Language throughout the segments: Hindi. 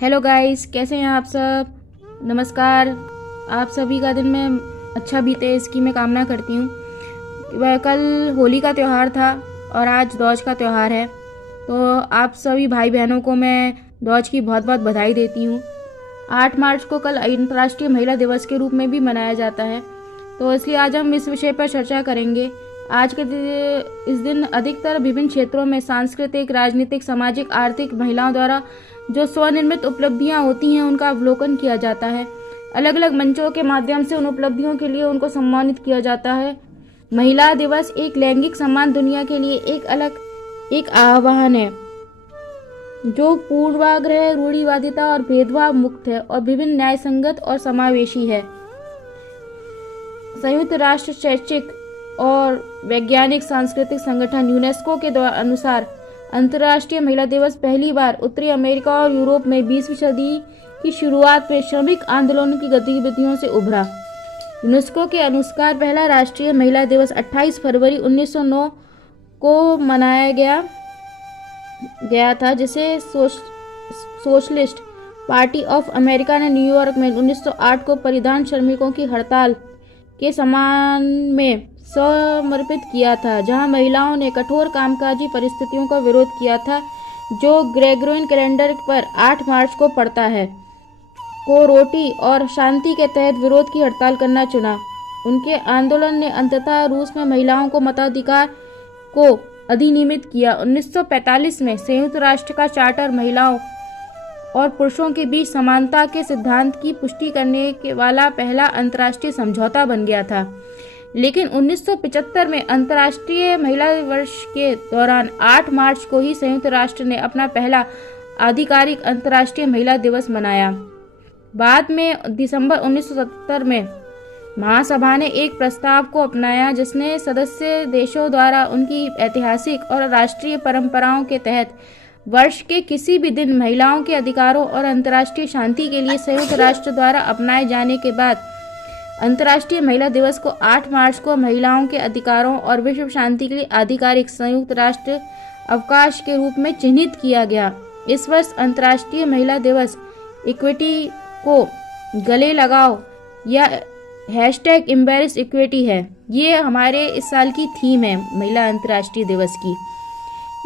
हेलो गाइस, कैसे हैं आप सब। नमस्कार। आप सभी का दिन में अच्छा बीते इसकी मैं कामना करती हूँ। कल होली का त्यौहार था और आज दौज का त्यौहार है, तो आप सभी भाई बहनों को मैं दौज की बहुत बहुत बधाई देती हूँ। 8 मार्च को कल अंतर्राष्ट्रीय महिला दिवस के रूप में भी मनाया जाता है, तो इसलिए आज हम इस विषय पर चर्चा करेंगे। आज के इस दिन अधिकतर विभिन्न क्षेत्रों में सांस्कृतिक, राजनीतिक, सामाजिक, आर्थिक महिलाओं द्वारा जो स्वनिर्मित उपलब्धियां होती हैं उनका अवलोकन किया जाता है। अलग अलग मंचों के माध्यम से उन उपलब्धियों के लिए उनको सम्मानित किया जाता है। महिला दिवस एक लैंगिक समान दुनिया के लिए एक आह्वान है जो पूर्वाग्रह, रूढ़िवादिता और भेदभाव मुक्त है और विभिन्न न्याय संगत और समावेशी है। संयुक्त राष्ट्र शैक्षिक और वैज्ञानिक सांस्कृतिक संगठन यूनेस्को के अनुसार अंतर्राष्ट्रीय महिला दिवस पहली बार उत्तरी अमेरिका और यूरोप में 20वीं सदी की शुरुआत में श्रमिक आंदोलनों की गतिविधियों से उभरा। यूनेस्को के अनुसार पहला राष्ट्रीय महिला दिवस 28 फरवरी 1909 को मनाया गया था, जिसे सोशलिस्ट पार्टी ऑफ अमेरिका ने न्यूयॉर्क में 1908 को परिधान श्रमिकों की हड़ताल के सम्मान में समर्पित किया था, जहां महिलाओं ने कठोर कामकाजी परिस्थितियों का विरोध किया था जो ग्रेगोरियन कैलेंडर पर 8 मार्च को पड़ता है, को रोटी और शांति के तहत विरोध की हड़ताल करना चुना। उनके आंदोलन ने अंततः रूस में महिलाओं को मताधिकार को अधिनियमित किया। 1945 में संयुक्त राष्ट्र का चार्टर महिलाओं और पुरुषों के बीच समानता के सिद्धांत की पुष्टि करने के वाला पहला अंतर्राष्ट्रीय समझौता बन गया था, लेकिन 1975 में अंतर्राष्ट्रीय महिला वर्ष के दौरान 8 मार्च को ही संयुक्त राष्ट्र ने अपना पहला आधिकारिक अंतर्राष्ट्रीय महिला दिवस मनाया। बाद में दिसंबर 1970 में महासभा ने एक प्रस्ताव को अपनाया जिसने सदस्य देशों द्वारा उनकी ऐतिहासिक और राष्ट्रीय परंपराओं के तहत वर्ष के किसी भी दिन महिलाओं के अधिकारों और अंतर्राष्ट्रीय शांति के लिए संयुक्त राष्ट्र द्वारा अपनाए जाने के बाद अंतर्राष्ट्रीय महिला दिवस को 8 मार्च को महिलाओं के अधिकारों और विश्व शांति के लिए आधिकारिक संयुक्त राष्ट्र अवकाश के रूप में चिन्हित किया गया। इस वर्ष अंतर्राष्ट्रीय महिला दिवस इक्विटी को गले लगाओ या #एम्बैरेस इक्विटी है। ये हमारे इस साल की थीम है महिला अंतर्राष्ट्रीय दिवस की।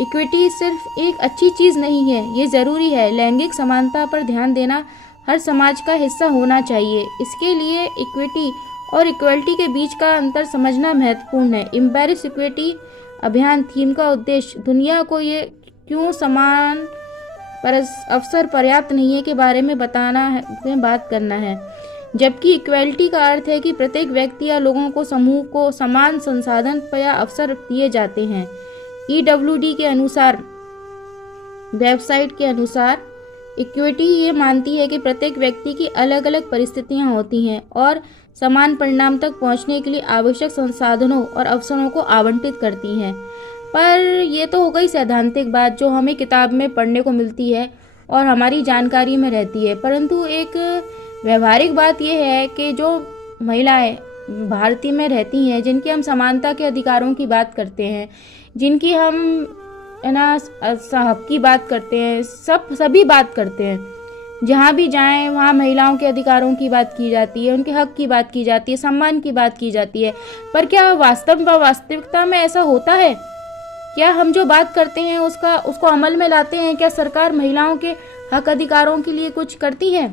इक्विटी सिर्फ एक अच्छी चीज़ नहीं है, ये ज़रूरी है। लैंगिक समानता पर ध्यान देना हर समाज का हिस्सा होना चाहिए। इसके लिए इक्विटी और इक्वलिटी के बीच का अंतर समझना महत्वपूर्ण है। एम्बैरेस इक्विटी अभियान थीम का उद्देश्य दुनिया को ये क्यों समान अवसर पर्याप्त नहीं है के बारे में बात करना है, जबकि इक्वलिटी का अर्थ है कि प्रत्येक व्यक्ति या लोगों को समूह को समान संसाधन या अवसर दिए जाते हैं। EWD के अनुसार वेबसाइट के अनुसार इक्विटी ये मानती है कि प्रत्येक व्यक्ति की अलग अलग परिस्थितियां होती हैं और समान परिणाम तक पहुंचने के लिए आवश्यक संसाधनों और अवसरों को आवंटित करती हैं। पर ये तो हो गई सैद्धांतिक बात जो हमें किताब में पढ़ने को मिलती है और हमारी जानकारी में रहती है, परंतु एक व्यवहारिक बात यह है कि जो महिलाएं भारतीय में रहती हैं, जिनकी हम समानता के अधिकारों की बात करते हैं, जिनकी हम हक की बात करते हैं, सभी बात करते हैं, जहाँ भी जाएं वहाँ महिलाओं के अधिकारों की बात की जाती है, उनके हक की बात की जाती है, सम्मान की बात की जाती है। पर क्या वास्तविकता में ऐसा होता है? क्या हम जो बात करते हैं उसको अमल में लाते हैं? क्या सरकार महिलाओं के हक अधिकारों के लिए कुछ करती है?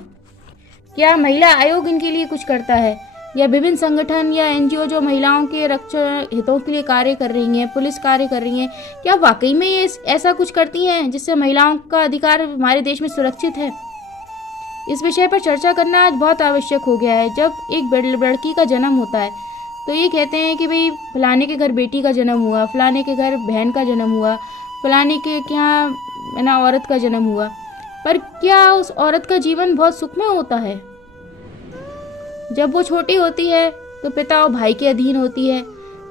क्या महिला आयोग इनके लिए कुछ करता है? या विभिन्न संगठन या NGO जो महिलाओं के रक्षा हितों के लिए कार्य कर रही हैं, पुलिस कार्य कर रही हैं, क्या वाकई में ये ऐसा कुछ करती हैं जिससे महिलाओं का अधिकार हमारे देश में सुरक्षित है? इस विषय पर चर्चा करना आज बहुत आवश्यक हो गया है। जब एक लड़की का जन्म होता है तो ये कहते हैं कि भाई फलाने के घर बेटी का जन्म हुआ, फलाने के घर बहन का जन्म हुआ, फलाने के यहाँ औरत का जन्म हुआ। पर क्या उस औरत का जीवन बहुत सुखमय होता है? जब वो छोटी होती है तो पिता और भाई के अधीन होती है,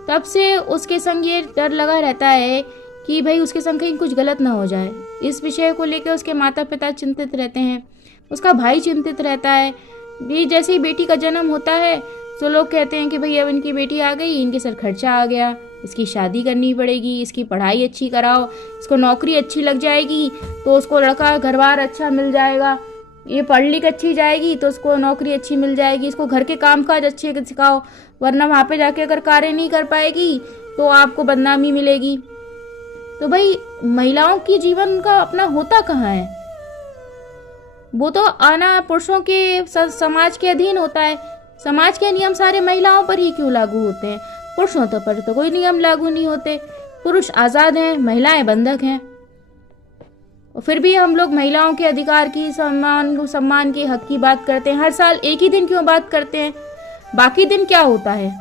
तब से उसके संग ये डर लगा रहता है कि भाई उसके संग कहीं कुछ गलत ना हो जाए। इस विषय को लेकर उसके माता पिता चिंतित रहते हैं, उसका भाई चिंतित रहता है। भी जैसे ही बेटी का जन्म होता है तो लोग कहते हैं कि भाई अब इनकी बेटी आ गई, इनके सर खर्चा आ गया, इसकी शादी करनी पड़ेगी, इसकी पढ़ाई अच्छी कराओ, इसको नौकरी अच्छी लग जाएगी तो उसको लड़का घर बार अच्छा मिल जाएगा। ये पढ़ लिख अच्छी जाएगी तो उसको नौकरी अच्छी मिल जाएगी, इसको घर के काम काज अच्छे से सिखाओ, वरना वहाँ पे जाके अगर कार्य नहीं कर पाएगी तो आपको बदनामी मिलेगी। तो भाई महिलाओं की जीवन का अपना होता कहाँ है? वो तो आना पुरुषों के समाज के अधीन होता है। समाज के नियम सारे महिलाओं पर ही क्यों लागू होते हैं? पुरुषों पर तो कोई नियम लागू नहीं होते। पुरुष आज़ाद हैं, महिलाएं बंधक हैं। और फिर भी हम लोग महिलाओं के अधिकार की, सम्मान की, हक की बात करते हैं। हर साल एक ही दिन क्यों बात करते हैं? बाकी दिन क्या होता है?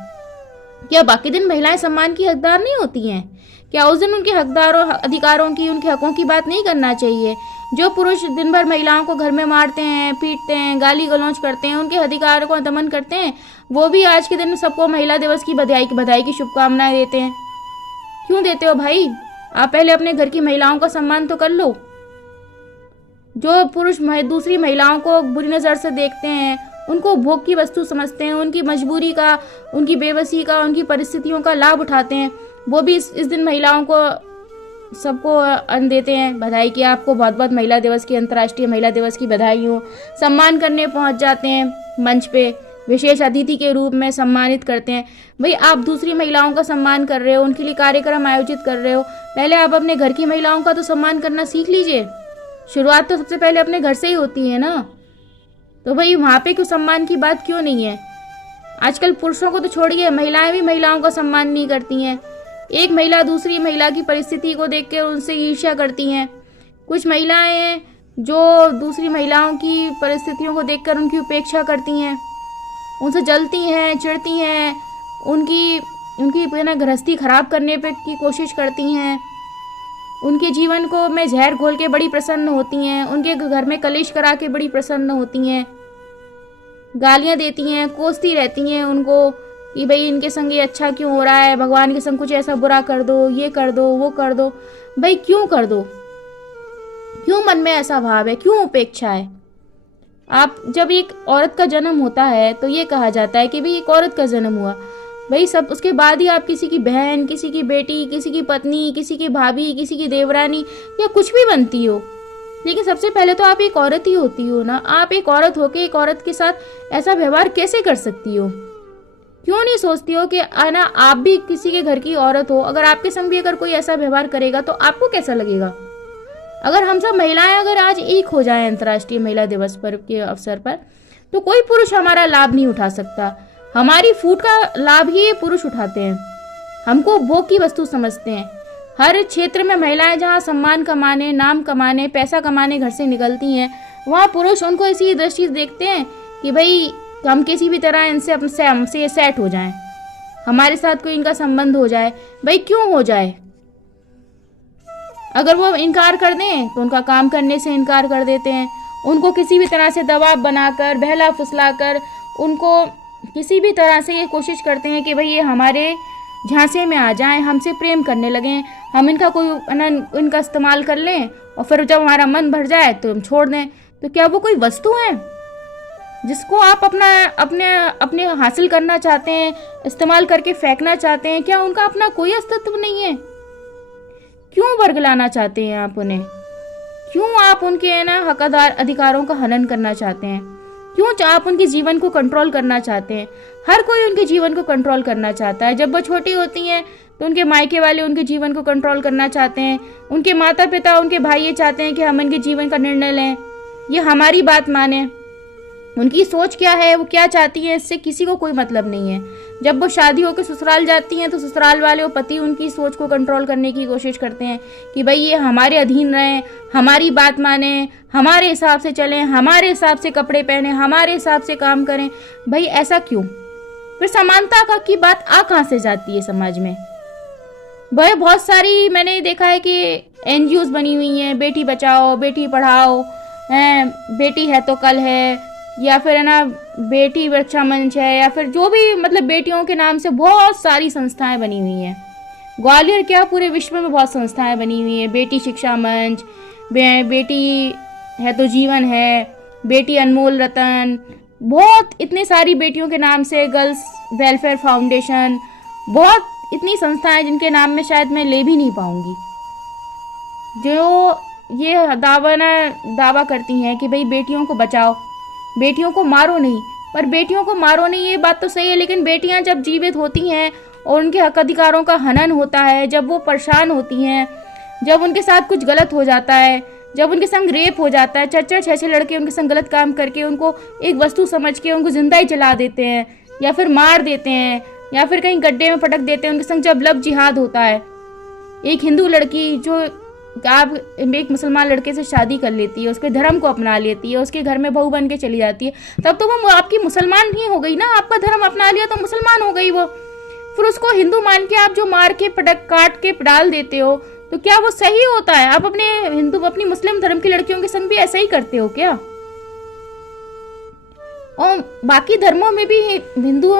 क्या बाकी दिन महिलाएं सम्मान की हकदार नहीं होती हैं? क्या उस दिन उनके हकदारों, अधिकारों की, उनके हकों की बात नहीं करना चाहिए? जो पुरुष दिन भर महिलाओं को घर में मारते हैं, पीटते हैं, गाली गलौज करते हैं, उनके अधिकारों को दमन करते हैं, वो भी आज के दिन सबको महिला दिवस की बधाई की शुभकामनाएं देते हैं। क्यों देते हो भाई? आप पहले अपने घर की महिलाओं का सम्मान तो कर लो। जो पुरुष दूसरी महिलाओं को बुरी नज़र से देखते हैं, उनको भोग की वस्तु समझते हैं, उनकी मजबूरी का, उनकी बेबसी का, उनकी परिस्थितियों का लाभ उठाते हैं, वो भी इस दिन महिलाओं को सबको अन्न देते हैं। बधाई की, आपको बहुत बहुत महिला दिवस की, अंतर्राष्ट्रीय महिला दिवस की बधाई हो। सम्मान करने पहुंच जाते हैं मंच पे, विशेष अतिथि के रूप में सम्मानित करते हैं। भाई आप दूसरी महिलाओं का सम्मान कर रहे हो, उनके लिए कार्यक्रम आयोजित कर रहे हो, पहले आप अपने घर की महिलाओं का तो सम्मान करना सीख लीजिए। शुरुआत तो सबसे पहले अपने घर से ही होती है ना। तो भाई वहाँ पे क्यों सम्मान की बात क्यों नहीं है? आजकल पुरुषों को तो छोड़िए, महिलाएं भी महिलाओं का सम्मान नहीं करती हैं। एक महिला दूसरी महिला की परिस्थिति को देखकर उनसे ईर्ष्या करती हैं। कुछ महिलाएं हैं जो दूसरी महिलाओं की परिस्थितियों को देखकर उनकी उपेक्षा करती हैं, उनसे जलती हैं, चिढ़ती हैं, उनकी बिना गृहस्थी खराब करने पे की कोशिश करती हैं, उनके जीवन को में जहर घोल के बड़ी प्रसन्न होती हैं, उनके घर में कलेश करा के बड़ी प्रसन्न होती हैं, गालियाँ देती हैं, कोसती रहती हैं उनको कि भाई इनके संग ये अच्छा क्यों हो रहा है, भगवान के संग कुछ ऐसा बुरा कर दो, ये कर दो, वो कर दो। भाई क्यों कर दो? क्यों मन में ऐसा भाव है? क्यों उपेक्षा है? आप जब एक औरत का जन्म होता है तो ये कहा जाता है कि भाई एक औरत का जन्म हुआ, भाई सब उसके बाद ही आप किसी की बहन, किसी की बेटी, किसी की पत्नी, किसी की भाभी, किसी की देवरानी या कुछ भी बनती हो। लेकिन सबसे पहले तो आप एक औरत ही होती हो ना। आप एक औरत होके एक औरत के साथ ऐसा व्यवहार कैसे कर सकती हो? क्यों नहीं सोचती हो कि आना आप भी किसी के घर की औरत हो, अगर आपके संग भी अगर कोई ऐसा व्यवहार करेगा तो आपको कैसा लगेगा? अगर हम सब महिलाएं अगर आज एक हो जाएं अंतर्राष्ट्रीय महिला दिवस पर के अवसर पर, तो कोई पुरुष हमारा लाभ नहीं उठा सकता। हमारी फूट का लाभ ही ये पुरुष उठाते हैं, हमको भोग की वस्तु समझते हैं। हर क्षेत्र में महिलाएं जहाँ सम्मान कमाने, नाम कमाने, पैसा कमाने घर से निकलती हैं, वहाँ पुरुष उनको इसी दृष्टि से देखते हैं कि भाई हम किसी भी तरह इनसे हमसे सेट हो जाएं, हमारे साथ कोई इनका संबंध हो जाए। भाई क्यों हो जाए? अगर वो इनकार कर दें तो उनका काम करने से इनकार कर देते हैं। उनको किसी भी तरह से दबाव बनाकर, बहला फुसलाकर, उनको किसी भी तरह से ये कोशिश करते हैं कि भाई ये हमारे झांसे में आ जाएं, हमसे प्रेम करने लगें, हम इनका इस्तेमाल कर लें और फिर जब हमारा मन भर जाए तो हम छोड़ दें। तो क्या वो कोई वस्तु है जिसको आप अपने हासिल करना चाहते हैं, इस्तेमाल करके फेंकना चाहते हैं? क्या उनका अपना कोई अस्तित्व नहीं है? क्यों वर्ग लाना चाहते हैं आप उन्हें? क्यों आप उनके हकदार अधिकारों का हनन करना चाहते हैं? क्यों आप उनके जीवन को कंट्रोल करना चाहते हैं? हर कोई उनके जीवन को कंट्रोल करना चाहता है। जब वो छोटी होती हैं तो उनके मायके वाले उनके जीवन को कंट्रोल करना चाहते हैं, उनके माता पिता, उनके भाई ये चाहते हैं कि हम इनके जीवन का निर्णय लें, ये हमारी बात माने। उनकी सोच क्या है, वो क्या चाहती है, इससे किसी को कोई मतलब नहीं है। जब वो शादी होकर ससुराल जाती हैं तो ससुराल वाले और पति उनकी सोच को कंट्रोल करने की कोशिश करते हैं कि भाई ये हमारे अधीन रहें, हमारी बात माने, हमारे हिसाब से चलें, हमारे हिसाब से कपड़े पहने, हमारे हिसाब से काम करें। भाई ऐसा क्यों? फिर समानता की बात आ कहाँ से जाती है समाज में? भाई बहुत सारी मैंने देखा है कि NGOs बनी हुई हैं, बेटी बचाओ, बेटी पढ़ाओ, बेटी है तो कल है, या फिर बेटी रक्षा मंच है, या फिर जो भी मतलब बेटियों के नाम से बहुत सारी संस्थाएं बनी हुई हैं। ग्वालियर क्या पूरे विश्व में बहुत संस्थाएं बनी हुई हैं। बेटी शिक्षा मंच, बेटी है तो जीवन है, बेटी अनमोल रतन, बहुत इतनी सारी बेटियों के नाम से, गर्ल्स वेलफेयर फाउंडेशन, बहुत इतनी संस्थाएं जिनके नाम में शायद मैं ले भी नहीं पाऊंगी, जो ये दावा करती हैं कि भाई बेटियों को बचाओ, बेटियों को मारो नहीं। पर बेटियों को मारो नहीं ये बात तो सही है, लेकिन बेटियां जब जीवित होती हैं और उनके हक अधिकारों का हनन होता है, जब वो परेशान होती हैं, जब उनके साथ कुछ गलत हो जाता है, जब उनके संग रेप हो जाता है, 4-4 6-6 लड़के उनके संग गलत काम करके उनको एक वस्तु समझ के उनको जिंदा ही जला देते हैं या फिर मार देते हैं या फिर कहीं गड्ढे में पटक देते हैं, उनके संग जब लब जिहाद होता है। एक हिंदू लड़की जो आप एक मुसलमान लड़के से शादी कर लेती है, उसके धर्म को अपना लेती है, उसके घर में बहू बन के चली जाती है, तब तो वो आपकी मुसलमान ही हो गई ना। आपका धर्म अपना लिया तो मुसलमान हो गई वो। फिर उसको हिंदू मान के आप जो मार के पटक काट के डाल देते हो, तो क्या वो सही होता है? आप अपनी मुस्लिम धर्म की लड़कियों के संग भी ऐसा ही करते हो क्या? और बाकी धर्मों में भी हिंदू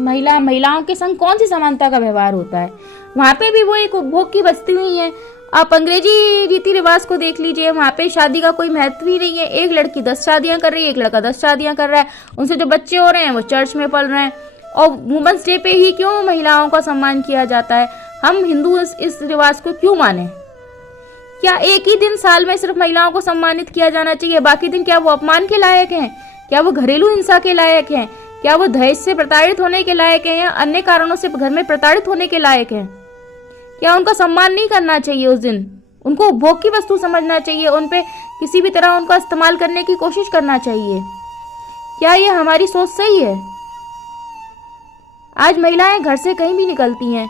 महिलाओं के संग कौन सी समानता का व्यवहार होता है? वहां पे भी वो एक उपभोग की बस्ती हुई है। आप अंग्रेजी रीति रिवाज को देख लीजिए, वहां पे शादी का कोई महत्व ही नहीं है। एक लड़की 10 शादियां कर रही है, एक लड़का 10 शादियां कर रहा है, उनसे जो बच्चे हो रहे हैं वो चर्च में पल रहे हैं। और वुमेन्स डे पे ही क्यों महिलाओं का सम्मान किया जाता है? हम हिंदू इस रिवाज को क्यों माने? क्या एक ही दिन साल में सिर्फ महिलाओं को सम्मानित किया जाना चाहिए? बाकी दिन क्या वो अपमान के लायक हैं? क्या वो घरेलू हिंसा के लायक हैं? क्या वो दहेज से प्रताड़ित होने के लायक हैं या अन्य कारणों से घर में प्रताड़ित होने के लायक हैं? क्या उनका सम्मान नहीं करना चाहिए उस दिन? उनको उपभोग की वस्तु समझना चाहिए, उन पे किसी भी तरह उनका इस्तेमाल करने की कोशिश करना चाहिए? क्या ये हमारी सोच सही है? आज महिलाएं घर से कहीं भी निकलती हैं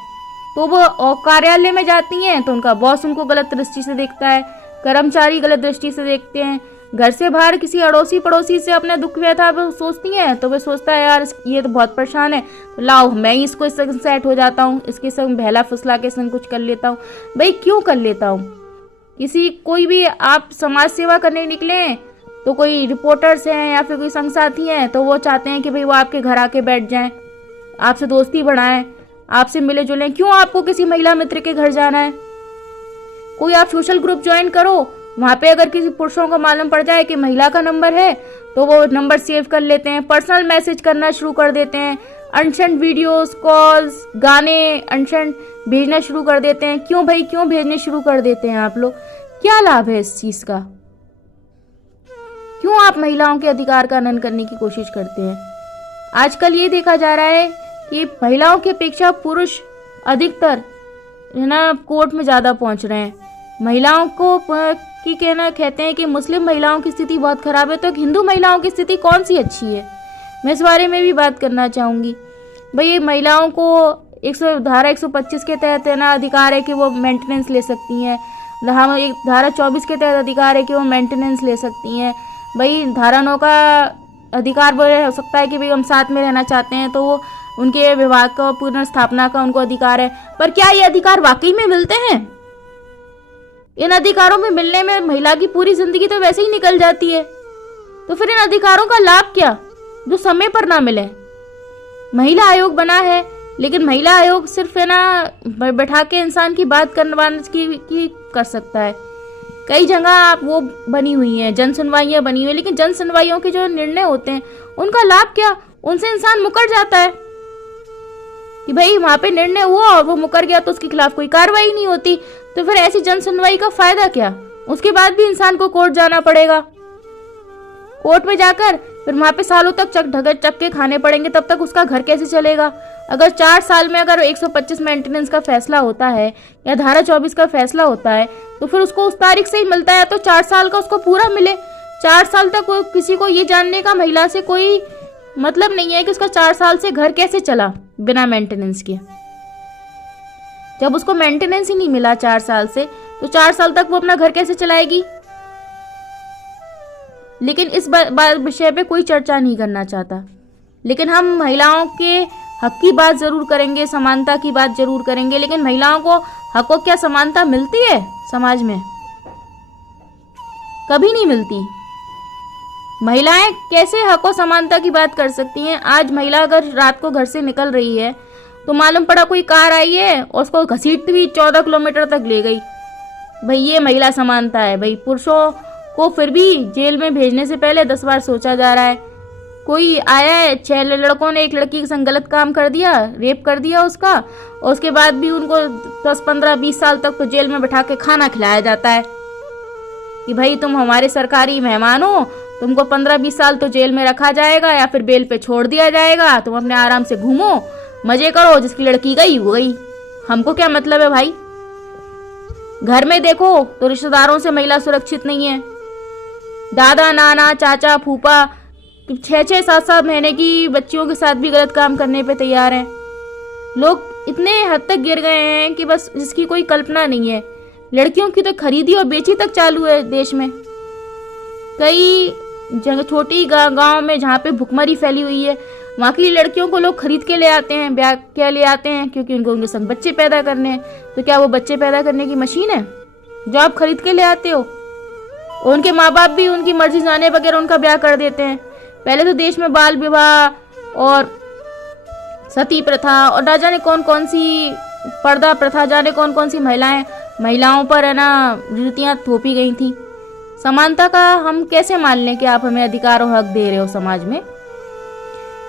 तो वो कार्यालय में जाती हैं तो उनका बॉस उनको गलत दृष्टि से देखता है, कर्मचारी गलत दृष्टि से देखते हैं। घर से बाहर किसी अड़ोसी पड़ोसी से अपने दुख व्यथा सोचती हैं तो वे सोचता है यार ये तो बहुत परेशान है, तो लाओ मैं ही इसको संग सेट हो जाता हूँ, इसके संग बहला फुसला के संग कुछ कर लेता हूँ। भाई क्यों कर लेता हूँ? कोई भी आप समाज सेवा करने निकले तो कोई रिपोर्टर्स हैं या फिर कोई संग साथी हैं तो वो चाहते हैं कि भाई वो आपके घर आके बैठ जाएं, आपसे दोस्ती बढ़ाएं, आपसे मिले जुलें। क्यों आपको किसी महिला मित्र के घर जाना है? कोई आप सोशल ग्रुप ज्वाइन करो, वहां पे अगर किसी पुरुषों को मालूम पड़ जाए कि महिला का नंबर है तो वो नंबर सेव कर लेते हैं, पर्सनल मैसेज करना शुरू कर देते हैं, अनसेंड वीडियोस, कॉल्स, गाने अनसेंड भेजना शुरू कर देते हैं। क्यों भाई, क्यों भेजने शुरू कर देते हैं आप लोग? क्या लाभ है इस चीज का? क्यों आप महिलाओं के अधिकार का हनन करने की कोशिश करते हैं? आजकल ये देखा जा रहा है कि महिलाओं की अपेक्षा पुरुष अधिकतर कोर्ट में ज्यादा पहुंच रहे हैं। महिलाओं को कहते हैं कि मुस्लिम महिलाओं की स्थिति बहुत खराब है, तो हिंदू महिलाओं की स्थिति कौन सी अच्छी है? मैं इस बारे में भी बात करना चाहूंगी। भाई महिलाओं को धारा 125 के तहत अधिकार है कि वो मेंटेनेंस ले सकती हैं। धारा 24 के तहत अधिकार है कि वो मेंटेनेंस ले सकती हैं। भाई धारा 9 का अधिकार वो हो सकता है कि भाई हम साथ में रहना चाहते हैं तो वो उनके विवाह का पुनर्स्थापना का उनको अधिकार है। पर क्या ये अधिकार वाकई में मिलते हैं? इन अधिकारों में मिलने में महिला की पूरी जिंदगी तो वैसे ही निकल जाती है, तो फिर इन अधिकारों का लाभ क्या जो समय पर ना मिले? महिला आयोग बना है, लेकिन महिला आयोग सिर्फ बैठा के इंसान की बात करवाने की कर सकता है। कई जगह आप वो बनी हुई हैं, जन सुनवाइयां बनी हुई है, लेकिन जन सुनवाइयों के जो निर्णय होते हैं उनका लाभ क्या? उनसे इंसान मुकर जाता है कि भाई वहां पे निर्णय हुआ और वो मुकर गया तो उसके खिलाफ कोई कार्रवाई नहीं होती, तो फिर ऐसी जन सुनवाई का फायदा क्या? उसके बाद भी इंसान को कोर्ट जाना पड़ेगा। कोर्ट में जाकर फिर वहां पे सालों तक चक्के खाने पड़ेंगे, तब तक उसका घर कैसे चलेगा? अगर 4 साल में अगर 125 मेंटेनेंस का फैसला होता है या धारा 24 का फैसला होता है तो फिर उसको उस तारीख से ही मिलता है, तो 4 साल का उसको पूरा मिले। 4 साल तक किसी को ये जानने का महिला से कोई मतलब नहीं है कि उसका 4 साल से घर कैसे चला बिना मेंटेनेंस के। जब उसको मेंटेनेंस ही नहीं मिला 4 साल से, तो 4 साल तक वो अपना घर कैसे चलाएगी? लेकिन इस विषय पे कोई चर्चा नहीं करना चाहता। लेकिन हम महिलाओं के हक की बात जरूर करेंगे, समानता की बात जरूर करेंगे, लेकिन महिलाओं को हक और क्या समानता मिलती है समाज में? कभी नहीं मिलती। महिलाएं कैसे हक और समानता की बात कर सकती हैं? आज महिला अगर रात को घर से निकल रही है तो मालूम पड़ा कोई कार आई है और उसको घसीटती हुई 14 किलोमीटर तक ले गई, भाई ये महिला समानता है? भाई पुरुषों को फिर भी जेल में भेजने से पहले 10 बार सोचा जा रहा है। कोई आया है, 6 लड़कों ने एक लड़की के संग गलत काम कर दिया, रेप कर दिया उसका, और उसके बाद भी उनको 10, 15, 20 साल तक तो जेल में बैठा के खाना खिलाया जाता है। कि भाई तुम हमारे सरकारी मेहमान हो, तुमको 15-20 साल तो जेल में रखा जाएगा या फिर बेल पे छोड़ दिया जाएगा, तुम अपने आराम से घूमो मजे करो, जिसकी लड़की गई वो गई, हमको क्या मतलब है भाई। घर में देखो तो रिश्तेदारों से महिला सुरक्षित नहीं है। दादा नाना चाचा फूफा 6-6 7-7 महीने की बच्चियों के साथ भी गलत काम करने पे तैयार हैं। लोग इतने हद तक गिर गए हैं कि बस जिसकी कोई कल्पना नहीं है। लड़कियों की तो खरीदी और बेची तक चालू है देश में। कई जगह छोटी गांव में जहाँ पे भुखमरी फैली हुई है, वहाँ की लड़कियों को लोग खरीद के ले आते हैं, ब्याह के ले आते हैं, क्योंकि उनको उनके संग बच्चे पैदा करने हैं। तो क्या वो बच्चे पैदा करने की मशीन है जो आप खरीद के ले आते हो? उनके माँ बाप भी उनकी मर्जी जाने बगैर उनका ब्याह कर देते हैं। पहले तो देश में बाल विवाह और सती प्रथा और ना जाने कौन कौन सी पर्दा प्रथा, जाने कौन कौन सी महिलाओं पर है ना रीतियाँ थोपी गई थी। समानता का हम कैसे मान लें कि आप हमें अधिकार और हक दे रहे हो समाज में।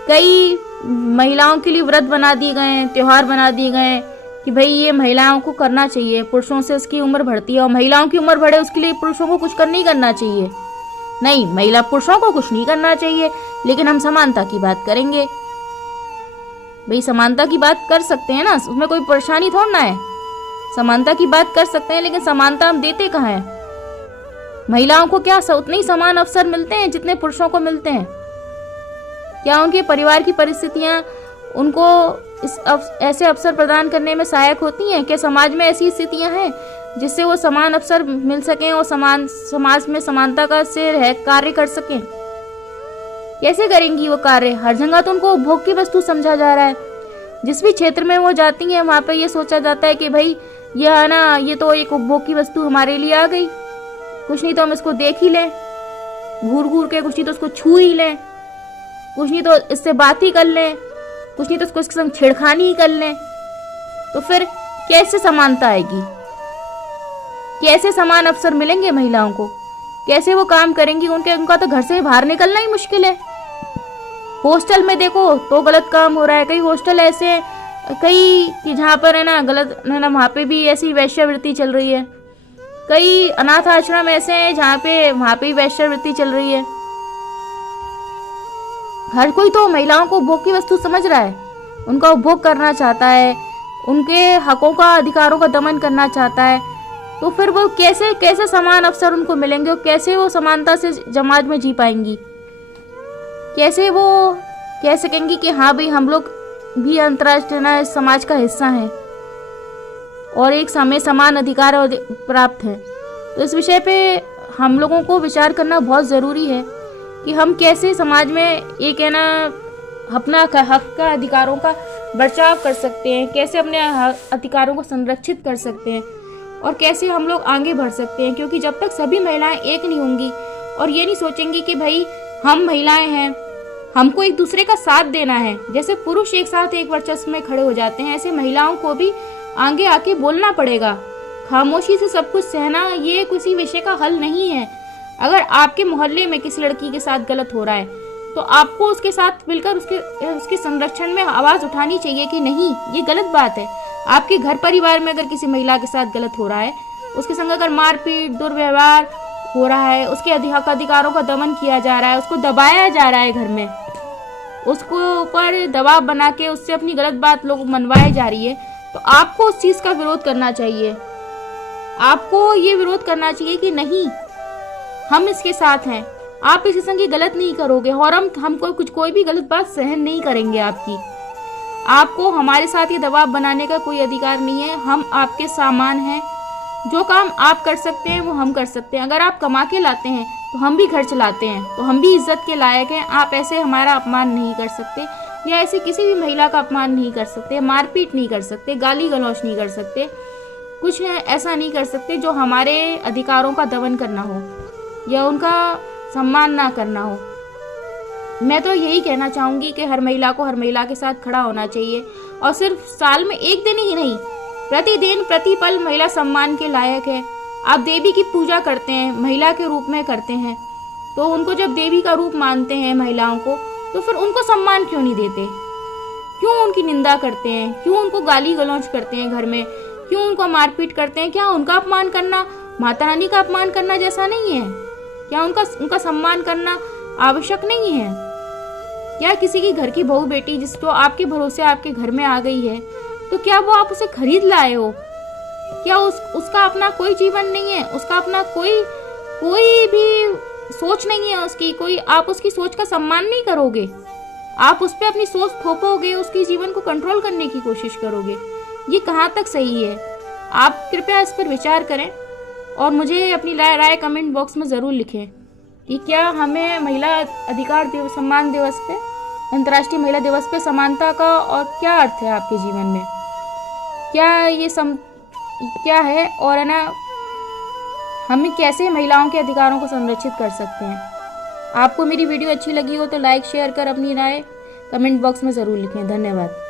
कई महिलाओं के लिए व्रत बना दिए गए हैं, त्योहार बना दिए गए हैं कि भाई ये महिलाओं को करना चाहिए, पुरुषों से उसकी उम्र बढ़ती है और महिलाओं की उम्र बढ़े उसके लिए पुरुषों को कुछ नहीं करना चाहिए। नहीं, महिला पुरुषों को कुछ नहीं करना चाहिए, लेकिन हम समानता की बात करेंगे। भाई समानता की बात कर सकते हैं ना, उसमें कोई परेशानी थोड़ा ना है। समानता की बात कर सकते हैं, लेकिन समानता हम देते कहाँ हैं? महिलाओं को क्या उतने ही समान अवसर मिलते हैं जितने पुरुषों को मिलते हैं? क्या उनके परिवार की परिस्थितियां उनको ऐसे अवसर प्रदान करने में सहायक होती हैं? क्या समाज में ऐसी स्थितियां हैं जिससे वो समान अवसर मिल सकें और समाज में समानता का से कार्य कर सकें? कैसे करेंगी वो कार्य? हर जगह तो उनको उपभोग की वस्तु समझा जा रहा है। जिस भी क्षेत्र में वो जाती हैं वहाँ पर ये सोचा जाता है कि भाई ये है ना, ये तो एक उपभोग की वस्तु हमारे लिए आ गई, कुछ नहीं तो हम इसको देख ही लें, घूर घूर के, कुछ नहीं तो उसको छू ही लें, कुछ नहीं तो इससे बात ही कर लें, कुछ नहीं तो उसको इसके संग छेड़खानी ही कर लें। तो फिर कैसे समानता आएगी? कैसे समान अवसर मिलेंगे महिलाओं को? कैसे वो काम करेंगी? उनका तो घर से बाहर निकलना ही मुश्किल है। हॉस्टल में देखो तो गलत काम हो रहा है। कई हॉस्टल ऐसे हैं, कई कि जहाँ पर है ना गलत है ना, वहाँ पे भी ऐसी वैश्यावृत्ति चल रही है। कई अनाथ आश्रम ऐसे हैं जहाँ पे वहाँ पे वैश्यावृत्ति चल रही है। हर कोई तो महिलाओं को उपभोग की वस्तु समझ रहा है, उनका उपभोग करना चाहता है, उनके हकों का अधिकारों का दमन करना चाहता है। तो फिर वो कैसे समान अवसर उनको मिलेंगे और कैसे वो समानता से समाज में जी पाएंगी? कैसे वो कह सकेंगी कि हाँ भाई हम लोग भी अंतर्राष्ट्रीय समाज का हिस्सा हैं और एक समय समान अधिकार प्राप्त है? तो इस विषय पे हम लोगों को विचार करना बहुत ज़रूरी है कि हम कैसे समाज में एक है ना अपना हक का अधिकारों का बचाव कर सकते हैं, कैसे अपने अधिकारों को संरक्षित कर सकते हैं और कैसे हम लोग आगे बढ़ सकते हैं। क्योंकि जब तक सभी महिलाएं एक नहीं होंगी और ये नहीं सोचेंगी कि भाई हम महिलाएं हैं, हमको एक दूसरे का साथ देना है, जैसे पुरुष एक साथ एक वर्चस्व में खड़े हो जाते हैं, ऐसे महिलाओं को भी आगे आके बोलना पड़ेगा। खामोशी से सब कुछ सहना ये किसी विषय का हल नहीं है। अगर आपके मोहल्ले में किसी लड़की के साथ गलत हो रहा है तो आपको उसके साथ मिलकर उसके संरक्षण में आवाज उठानी चाहिए कि नहीं ये गलत बात है। आपके घर परिवार में अगर किसी महिला के साथ गलत हो रहा है, उसके संग अगर मारपीट दुर्व्यवहार हो रहा है, उसके अधिकारों का दमन किया जा रहा है, उसको दबाया जा रहा है, घर में उसको ऊपर दबाव बना के उससे अपनी गलत बात लोग मनवाई जा रही है, तो आपको उस चीज का विरोध करना चाहिए। आपको ये विरोध करना चाहिए कि नहीं हम इसके साथ हैं, आप इसके संग गलत नहीं करोगे और हमको कोई भी गलत बात सहन नहीं करेंगे आपकी। आपको हमारे साथ ये दबाव बनाने का कोई अधिकार नहीं है। हम आपके सामान हैं, जो काम आप कर सकते हैं वो हम कर सकते हैं। अगर आप कमा के लाते हैं तो हम भी घर चलाते हैं, तो हम भी इज्जत के लायक हैं। आप ऐसे हमारा अपमान नहीं कर सकते या ऐसे किसी भी महिला का अपमान नहीं कर सकते, मारपीट नहीं कर सकते, गाली गलौज नहीं कर सकते, कुछ ऐसा नहीं कर सकते जो हमारे अधिकारों का दमन करना हो या उनका सम्मान ना करना हो। मैं तो यही कहना चाहूँगी कि हर महिला को हर महिला के साथ खड़ा होना चाहिए और सिर्फ साल में एक दिन ही नहीं, प्रतिदिन प्रतिपल महिला सम्मान के लायक है। आप देवी की पूजा करते हैं, महिला के रूप में करते हैं, तो उनको जब देवी का रूप मानते हैं महिलाओं को, तो फिर उनको सम्मान क्यों नहीं देते? क्यों उनकी निंदा करते हैं? क्यों उनको गाली गलौज करते हैं घर में? क्यों उनको मारपीट करते हैं? क्या उनका अपमान करना माता रानी का अपमान करना जैसा नहीं है क्या? उनका सम्मान करना आवश्यक नहीं है क्या? किसी की घर की बहू बेटी जिसको आपके भरोसे आपके घर में आ गई है, तो क्या वो आप उसे खरीद लाए हो? क्या उसका अपना कोई जीवन नहीं है? उसका अपना कोई भी सोच नहीं है उसकी? कोई आप उसकी सोच का सम्मान नहीं करोगे? आप उस पर अपनी सोच थोपोगे, उसके जीवन को कंट्रोल करने की कोशिश करोगे? ये कहाँ तक सही है? आप कृपया इस पर विचार करें और मुझे अपनी राय कमेंट बॉक्स में ज़रूर लिखें कि क्या हमें महिला अधिकार दिवस, सम्मान दिवस पे, अंतर्राष्ट्रीय महिला दिवस पे समानता का और क्या अर्थ है आपके जीवन में? क्या ये क्या है और है ना, हम कैसे महिलाओं के अधिकारों को संरक्षित कर सकते हैं? आपको मेरी वीडियो अच्छी लगी हो तो लाइक शेयर कर अपनी राय कमेंट बॉक्स में ज़रूर लिखें। धन्यवाद।